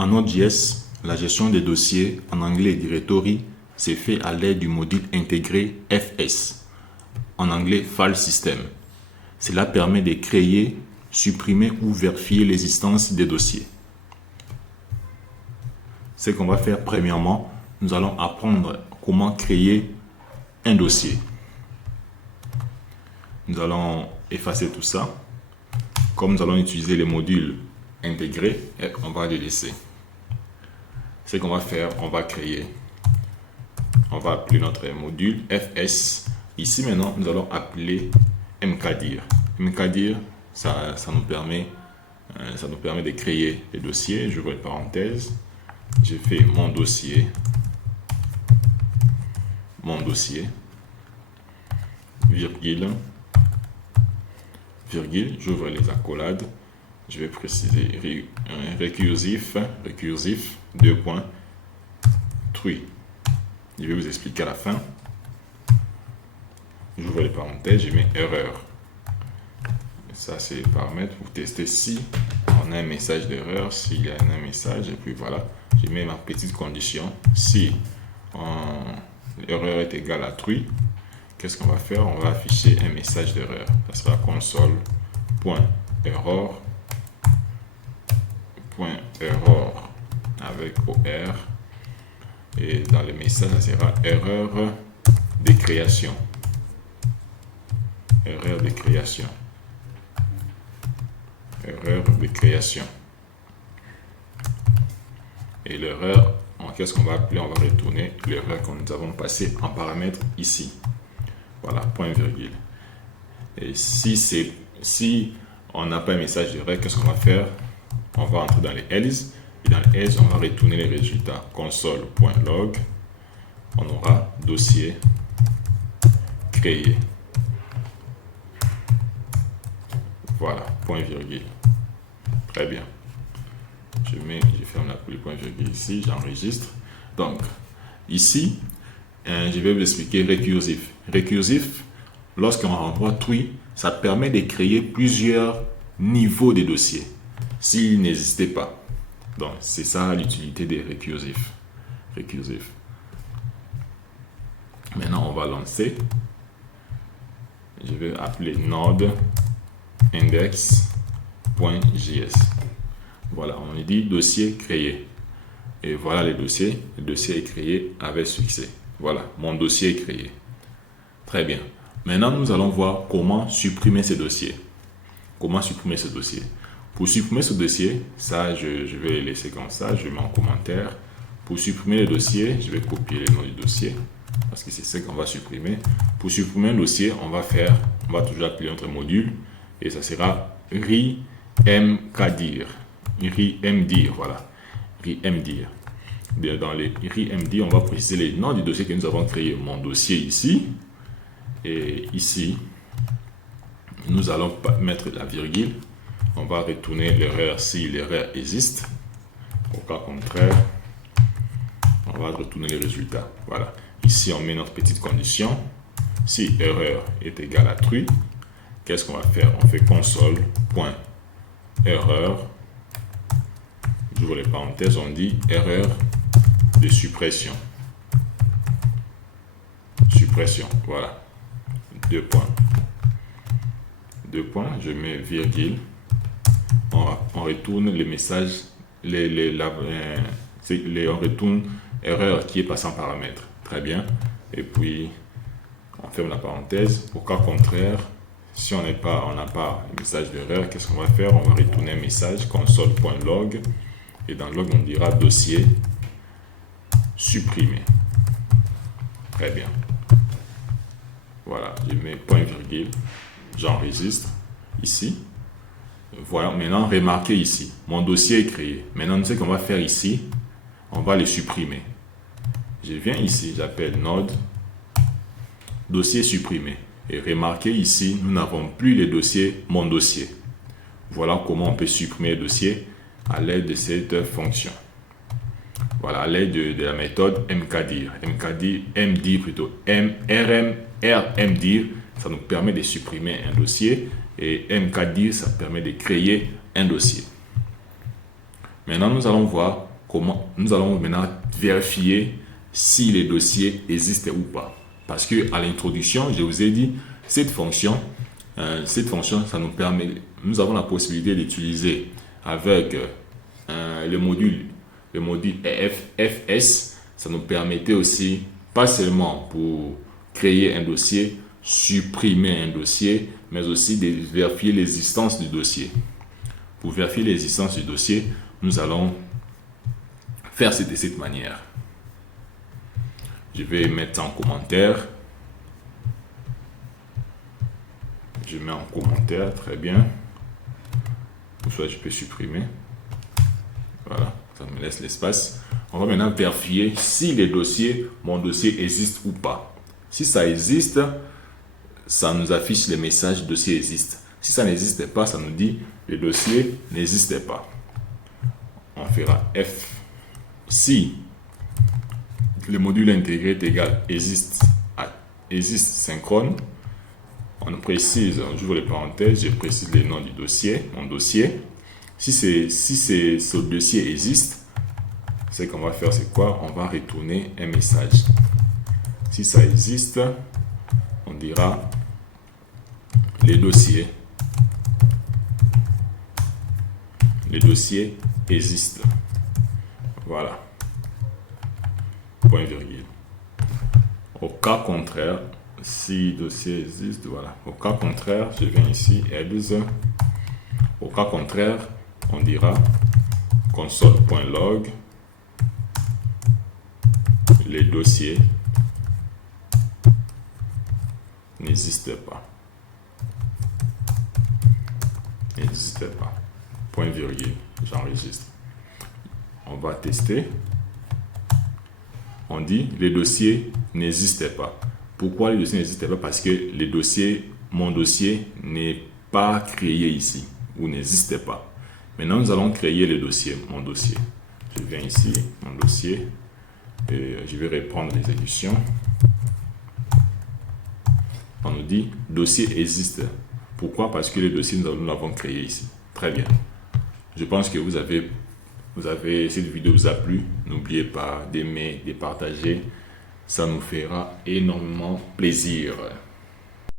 En Node.js, la gestion des dossiers, en anglais directory, c'est fait à l'aide du module intégré FS, en anglais File System. Cela permet de créer, supprimer ou vérifier l'existence des dossiers. Ce qu'on va faire premièrement, nous allons apprendre comment créer un dossier. Nous allons effacer tout ça. Comme nous allons utiliser les modules intégrés, on va les laisser. Ce qu'on va faire, on va créer, on va appeler notre module FS. Ici maintenant, nous allons appeler mkdir. Mkdir, ça nous permet de créer les dossiers. Je vois une parenthèse. J'ai fait mon dossier, virgule, j'ouvre les accolades. Je vais préciser récursif, deux points, true. Je vais vous expliquer à la fin. J'ouvre les parenthèses, je mets erreur. Ça, c'est les paramètres pour tester si on a un message d'erreur, s'il y a un message, et puis voilà. Je mets ma petite condition. Si l'erreur est égale à true, qu'est-ce qu'on va faire? On va afficher un message d'erreur. Ça sera console.error avec OR, et dans le message ça sera erreur de création. Erreur de création. Et l'erreur, qu'est-ce qu'on va appeler? On va retourner l'erreur que nous avons passée en paramètre ici. Voilà, point virgule. Et si on n'a pas un message d'erreur, qu'est-ce qu'on va faire? On va entrer dans les else. Et dans les else, on va retourner les résultats. Console.log. On aura dossier créé. Voilà, point virgule. Très bien. Je ferme la point virgule ici, j'enregistre. Donc, ici, je vais vous expliquer récursif. Récursif, lorsqu'on renvoie true, ça permet de créer plusieurs niveaux de dossiers s'il n'existait pas. Donc, c'est ça l'utilité des récursifs. Maintenant, on va lancer. Je vais appeler node index.js. Voilà, on dit dossier créé. Et voilà le dossier. Le dossier est créé avec succès. Voilà, mon dossier est créé. Très bien. Maintenant, nous allons voir comment supprimer ce dossier. Pour supprimer ce dossier, ça, je vais le laisser comme ça. Je mets en commentaire. Pour supprimer le dossier, je vais copier le nom du dossier parce que c'est ce qu'on va supprimer. Pour supprimer un dossier, on va toujours appeler notre module et ça sera remkdir. Voilà. remdir. Dans les remdir, on va préciser les noms du dossier que nous avons créé. Mon dossier ici. Et ici, nous allons mettre la virgule. On va retourner l'erreur si l'erreur existe. Au cas contraire, on va retourner les résultats. Voilà. Ici, on met notre petite condition. Si erreur est égale à true, qu'est-ce qu'on va faire? On fait console.erreur. J'ouvre les parenthèses, on dit erreur de suppression. Voilà. Deux points, je mets virgule. On retourne les messages, on retourne erreur qui est passée en paramètre. Très bien. Et puis, on ferme la parenthèse. Au cas contraire, si on n'a pas le message d'erreur, qu'est-ce qu'on va faire? On va retourner un message console.log. Et dans log, on dira dossier supprimé. Très bien. Voilà, je mets point virgule, j'enregistre ici. Voilà, maintenant remarquez ici, mon dossier est créé. Maintenant, ce qu'on va faire ici, on va le supprimer. Je viens ici, j'appelle node dossier supprimé. Et remarquez ici, nous n'avons plus le dossier mon dossier. Voilà comment on peut supprimer le dossier à l'aide de cette fonction. Voilà, à l'aide de la méthode mkdir. rmdir, ça nous permet de supprimer un dossier. Et mkdir, ça permet de créer un dossier. Maintenant, nous allons voir nous allons maintenant vérifier si les dossiers existent ou pas. Parce que à l'introduction, je vous ai dit, cette fonction, ça nous permet, nous avons la possibilité d'utiliser avec le module FS. Ça nous permettait aussi, pas seulement pour créer un dossier, supprimer un dossier, mais aussi de vérifier l'existence du dossier. Pour vérifier l'existence du dossier, nous allons faire de cette manière. Je vais mettre ça en commentaire. Je mets en commentaire, très bien. Ou soit je peux supprimer. Voilà, ça me laisse l'espace. On va maintenant vérifier si mon dossier existe ou pas. Si ça existe, ça nous affiche le message dossier existe. Si ça n'existe pas, ça nous dit le dossier n'existe pas. On fera F. Si le module intégré est égal existe synchrone, on précise, j'ouvre les parenthèses, je précise le nom du dossier, mon dossier. Si ce dossier existe, ce qu'on va faire, c'est quoi? On va retourner un message. Si ça existe, on dira les dossiers existent. Voilà. Point virgule. Au cas contraire, si dossier existe, voilà. Au cas contraire, je viens ici, else. Au cas contraire, on dira console.log les dossiers n'existent pas. N'existent pas. Point virgule, j'enregistre. On va tester. On dit les dossiers n'existent pas. Pourquoi les dossiers n'existent pas? Parce que mon dossier n'est pas créé ici ou n'existe pas. Maintenant, nous allons créer le dossier, mon dossier. Je viens ici, mon dossier, et je vais reprendre l'exécution. On nous dit dossier existe. Pourquoi? Parce que le dossier, nous l'avons créé ici. Très bien. Je pense que cette vidéo vous a plu. N'oubliez pas d'aimer, de partager. Ça nous fera énormément plaisir.